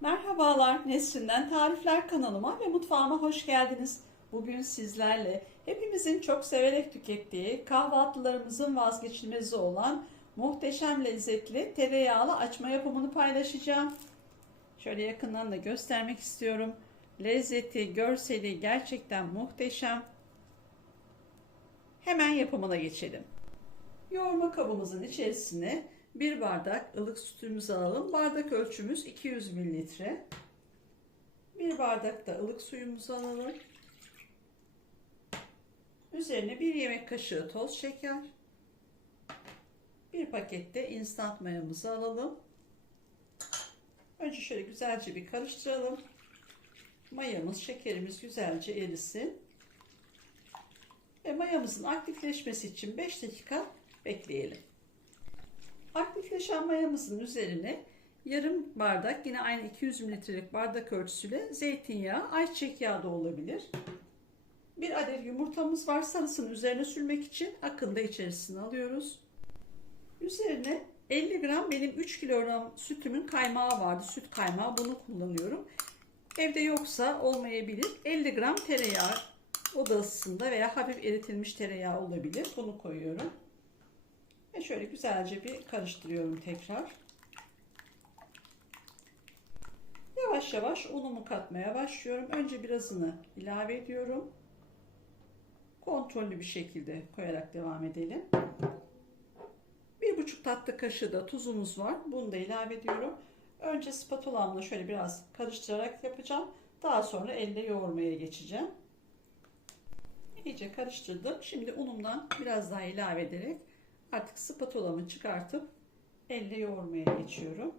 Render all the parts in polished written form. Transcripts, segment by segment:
Merhabalar, Nesrin'den Tarifler kanalıma ve mutfağıma hoş geldiniz. Bugün sizlerle hepimizin çok severek tükettiği kahvaltılarımızın vazgeçilmezi olan muhteşem lezzetli tereyağlı açma yapımını paylaşacağım. Şöyle yakından da göstermek istiyorum. Lezzeti, görseli gerçekten muhteşem. Hemen yapımına geçelim. Yoğurma kabımızın içerisine bir bardak ılık sütümüzü alalım. Bardak ölçümüz 200 mililitre. Bir bardak da ılık suyumuzu alalım. Üzerine bir yemek kaşığı toz şeker. Bir pakette instant mayamızı alalım. Önce şöyle güzelce bir karıştıralım. Mayamız, şekerimiz güzelce erisin. Ve mayamızın aktifleşmesi için 5 dakika bekleyelim. Aktifleşen mayamızın üzerine yarım bardak, yine aynı 200 mililitrelik bardak ölçüsüyle zeytinyağı, ayçiçek yağı da olabilir. Bir adet yumurtamız var. Sarısını üzerine sürmek için akını da içerisine alıyoruz. Üzerine 50 gram, benim 3 kilogram sütümün kaymağı vardı. Süt kaymağı, bunu kullanıyorum. Evde yoksa olmayabilir. 50 gram tereyağı, oda ısısında veya hafif eritilmiş tereyağı olabilir. Bunu koyuyorum. Ve şöyle güzelce bir karıştırıyorum tekrar. Yavaş yavaş unumu katmaya başlıyorum. Önce birazını ilave ediyorum. Kontrollü bir şekilde koyarak devam edelim. 1,5 tatlı kaşığı da tuzumuz var. Bunu da ilave ediyorum. Önce spatulamla şöyle biraz karıştırarak yapacağım. Daha sonra elle yoğurmaya geçeceğim. İyice karıştırdım. Şimdi unumdan biraz daha ilave ederek artık spatulamı çıkartıp elle yoğurmaya geçiyorum.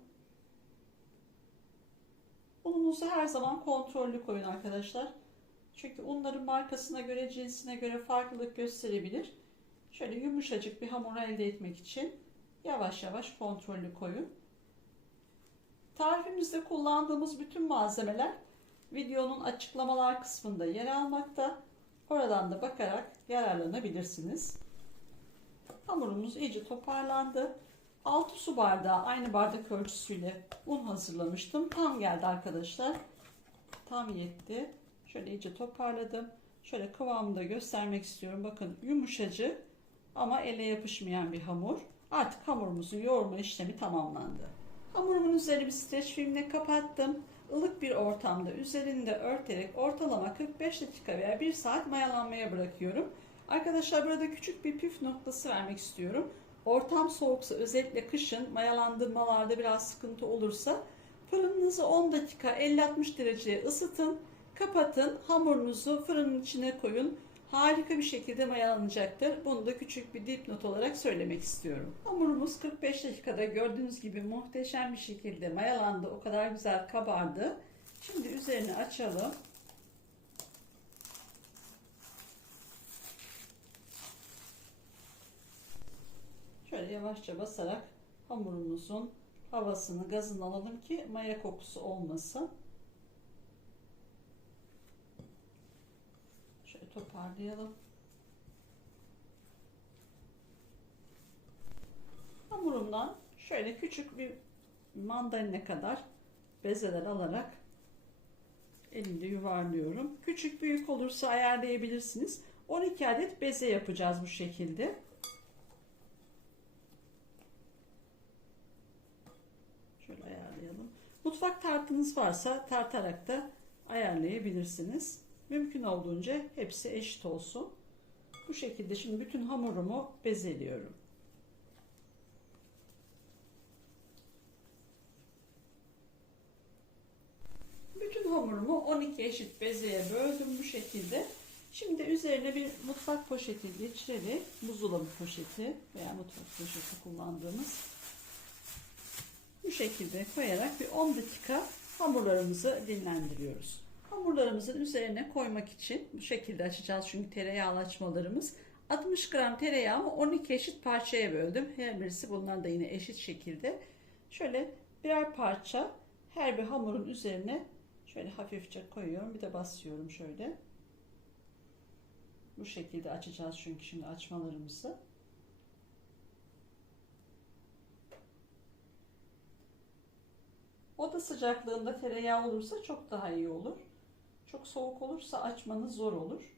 Ununuzu her zaman kontrollü koyun arkadaşlar. Çünkü unların markasına göre, cinsine göre farklılık gösterebilir. Şöyle yumuşacık bir hamur elde etmek için yavaş yavaş kontrollü koyun. Tarifimizde kullandığımız bütün malzemeler videonun açıklamalar kısmında yer almakta. Oradan da bakarak yararlanabilirsiniz. Hamurumuz iyice toparlandı. 6 su bardağı aynı bardak ölçüsüyle un hazırlamıştım. Tam geldi arkadaşlar. Tam yetti. Şöyle iyice toparladım. Şöyle kıvamını da göstermek istiyorum. Bakın, yumuşacık ama ele yapışmayan bir hamur. Artık hamurumuzun yoğurma işlemi tamamlandı. Hamurumun üzerini bir streç filmle kapattım. Ilık bir ortamda üzerinde örterek ortalama 45 dakika veya 1 saat mayalanmaya bırakıyorum. Arkadaşlar, burada küçük bir püf noktası vermek istiyorum. Ortam soğuksa, özellikle kışın mayalandırmalarda biraz sıkıntı olursa fırınınızı 10 dakika 50-60 dereceye ısıtın. Kapatın, hamurunuzu fırının içine koyun. Harika bir şekilde mayalanacaktır. Bunu da küçük bir dipnot olarak söylemek istiyorum. Hamurumuz 45 dakikada gördüğünüz gibi muhteşem bir şekilde mayalandı. O kadar güzel kabardı. Şimdi üzerini açalım. Şöyle yavaşça basarak hamurumuzun havasını, gazını alalım ki maya kokusu olmasın. Şöyle toparlayalım. Hamurumdan şöyle küçük bir mandalina kadar bezeler alarak elimde yuvarlıyorum. Küçük büyük olursa ayarlayabilirsiniz. 12 adet beze yapacağız bu şekilde. Şöyle ayarlayalım. Mutfak tartınız varsa tartarak da ayarlayabilirsiniz. Mümkün olduğunca hepsi eşit olsun. Bu şekilde şimdi bütün hamurumu bezeliyorum. Bütün hamurumu 12 eşit bezeye böldüm bu şekilde. Şimdi üzerine bir mutfak poşeti geçirerek, buzdolabı poşeti veya mutfak poşeti kullandığımız, bu şekilde koyarak bir 10 dakika hamurlarımızı dinlendiriyoruz. Hamurlarımızın üzerine koymak için bu şekilde açacağız çünkü tereyağlı açmalarımız. 60 gram tereyağımı 12 eşit parçaya böldüm. Her birisi bundan da yine eşit şekilde. Şöyle birer parça her bir hamurun üzerine şöyle hafifçe koyuyorum. Bir de basıyorum şöyle. Bu şekilde açacağız çünkü şimdi açmalarımızı. Oda sıcaklığında tereyağı olursa çok daha iyi olur. Çok soğuk olursa açmanız zor olur.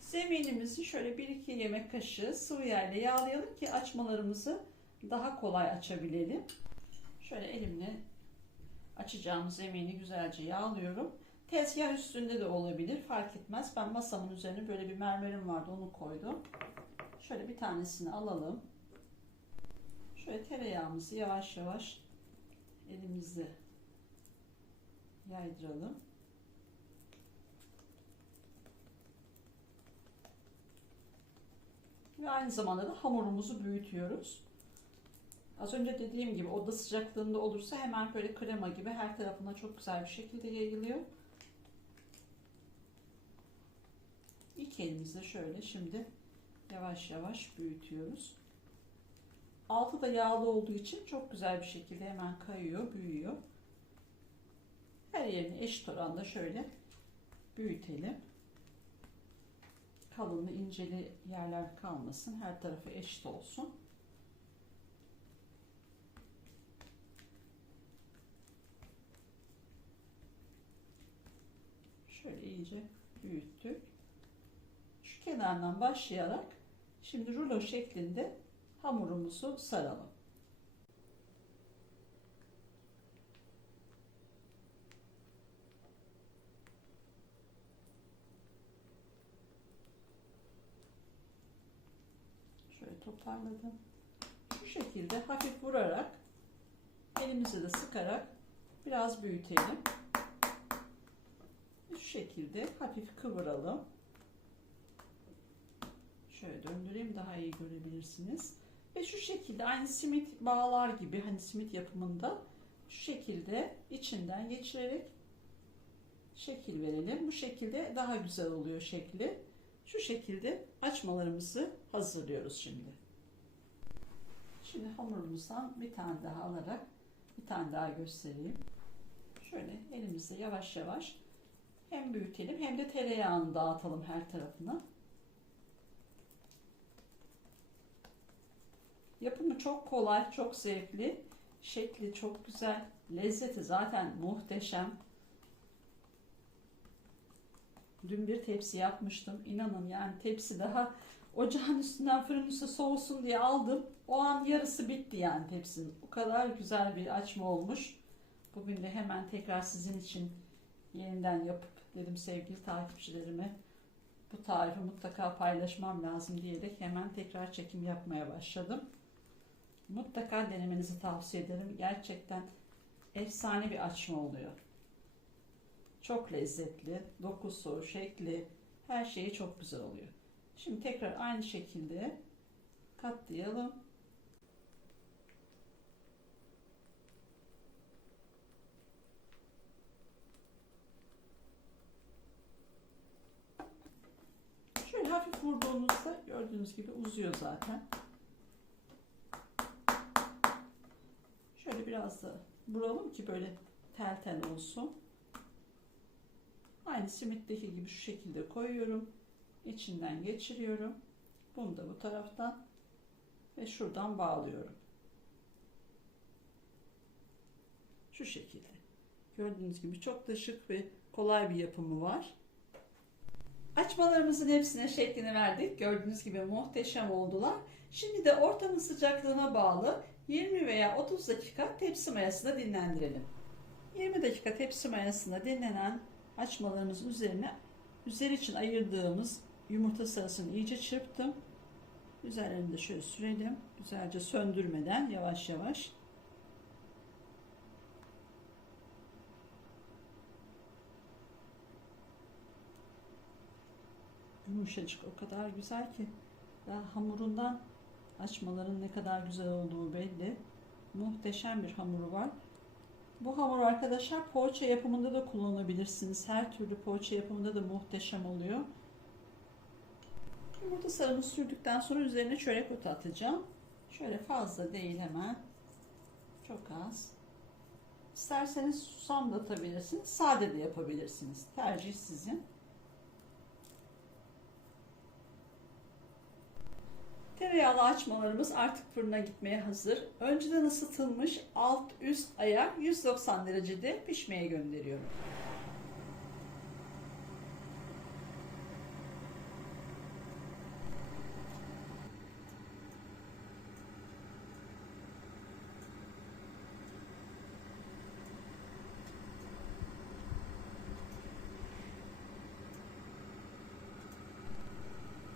Zeminimizi şöyle 1-2 yemek kaşığı sıvı yağ ile yağlayalım ki açmalarımızı daha kolay açabilelim. Şöyle elimle açacağım zemini güzelce yağlıyorum. Tezgah üstünde de olabilir, fark etmez. Ben masamın üzerine böyle bir mermerim vardı, onu koydum. Şöyle bir tanesini alalım. Şöyle tereyağımızı yavaş yavaş elimizle yaydıralım. Ve aynı zamanda da hamurumuzu büyütüyoruz. Az önce dediğim gibi oda sıcaklığında olursa hemen böyle krema gibi her tarafına çok güzel bir şekilde yayılıyor. İlk elimizle şöyle şimdi yavaş yavaş büyütüyoruz. Altı da yağlı olduğu için çok güzel bir şekilde hemen kayıyor, büyüyor. Her yerini eşit oranda şöyle büyütelim. Kalınlı, inceli yerler kalmasın. Her tarafı eşit olsun. Şöyle iyice büyüttük. Şu kenardan başlayarak şimdi rulo şeklinde hamurumuzu saralım. Şöyle toparladım. Şu şekilde hafif vurarak elimizi de sıkarak biraz büyütelim. Şu şekilde hafif kıvıralım. Şöyle döndüreyim, daha iyi görebilirsiniz. Ve şu şekilde aynı simit bağlar gibi, hani simit yapımında şu şekilde içinden geçirerek şekil verelim. Bu şekilde daha güzel oluyor şekli. Şu şekilde açmalarımızı hazırlıyoruz şimdi. Şimdi hamurumuzdan bir tane daha alarak bir tane daha göstereyim. Şöyle elimizle yavaş yavaş hem büyütelim hem de tereyağını dağıtalım her tarafına. Yapımı çok kolay, çok zevkli. Şekli çok güzel. Lezzeti zaten muhteşem. Dün bir tepsi yapmıştım. İnanın yani tepsi daha ocağın üstünden fırın üstü soğusun diye aldım. O an yarısı bitti yani tepsinin. O kadar güzel bir açma olmuş. Bugün de hemen tekrar sizin için yeniden yapıp dedim sevgili takipçilerime bu tarifi mutlaka paylaşmam lazım diyerek hemen tekrar çekim yapmaya başladım. Mutlaka denemenizi tavsiye ederim. Gerçekten efsane bir açma oluyor. Çok lezzetli, dokusu, şekli, her şeyi çok güzel oluyor. Şimdi tekrar aynı şekilde katlayalım. Şöyle hafif vurduğunuzda gördüğünüz gibi uzuyor zaten. Şöyle biraz da vuralım ki böyle tel tel olsun. Aynı simitteki gibi şu şekilde koyuyorum. İçinden geçiriyorum. Bunu da bu taraftan ve şuradan bağlıyorum. Şu şekilde. Gördüğünüz gibi çok da şık ve kolay bir yapımı var. Açmalarımızın hepsine şeklini verdik. Gördüğünüz gibi muhteşem oldular. Şimdi de ortamın sıcaklığına bağlı 20 veya 30 dakika tepsi mayasında dinlendirelim. 20 dakika tepsi mayasında dinlenen açmalarımızın üzeri için ayırdığımız yumurta sarısını iyice çırptım. Üzerlerini de şöyle sürelim. Güzelce söndürmeden yavaş yavaş. Yumuşacık, o kadar güzel ki. Daha hamurundan açmaların ne kadar güzel olduğu belli. Muhteşem bir hamuru var. Bu hamur arkadaşlar poğaça yapımında da kullanabilirsiniz. Her türlü poğaça yapımında da muhteşem oluyor. Yumurta sarımı sürdükten sonra üzerine çörek otu atacağım. Şöyle fazla değil, hemen çok az. İsterseniz susam da atabilirsiniz. Sade de yapabilirsiniz. Tercih sizin. Tereyağlı açmalarımız artık fırına gitmeye hazır. Önceden ısıtılmış alt üst ayar 190 derecede pişmeye gönderiyorum.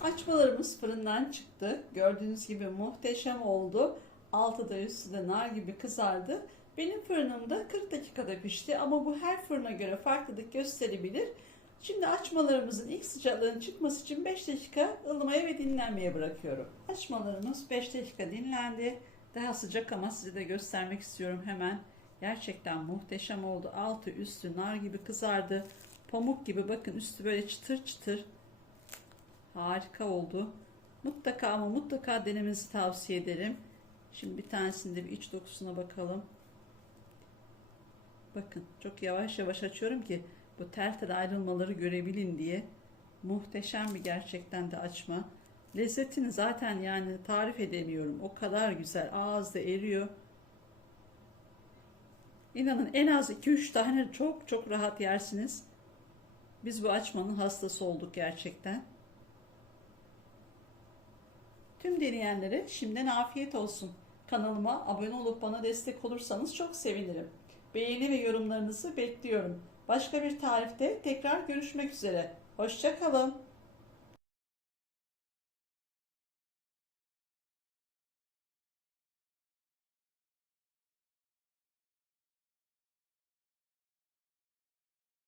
Açmalarımız fırından çıktı. Gördüğünüz gibi muhteşem oldu. Altı da üstü de nar gibi kızardı. Benim fırınımda 40 dakikada pişti ama bu her fırına göre farklılık gösterebilir. Şimdi açmalarımızın ilk sıcaklığının çıkması için 5 dakika ılımaya ve dinlenmeye bırakıyorum. Açmalarımız 5 dakika dinlendi. Daha sıcak ama size de göstermek istiyorum hemen. Gerçekten muhteşem oldu. Altı üstü nar gibi kızardı. Pamuk gibi, bakın üstü böyle çıtır çıtır. Harika oldu. Mutlaka ama mutlaka denemenizi tavsiye ederim. Şimdi bir tanesinde bir iç dokusuna bakalım. Bakın çok yavaş yavaş açıyorum ki bu tel tel ayrılmaları görebilin diye. Muhteşem bir gerçekten de açma. Lezzetini zaten yani tarif edemiyorum. O kadar güzel. Ağızda eriyor. İnanın en az 2-3 tane çok çok rahat yersiniz. Biz bu açmanın hastası olduk gerçekten. Tüm deneyenlere şimdiden afiyet olsun. Kanalıma abone olup bana destek olursanız çok sevinirim. Beğeni ve yorumlarınızı bekliyorum. Başka bir tarifte tekrar görüşmek üzere. Hoşça kalın.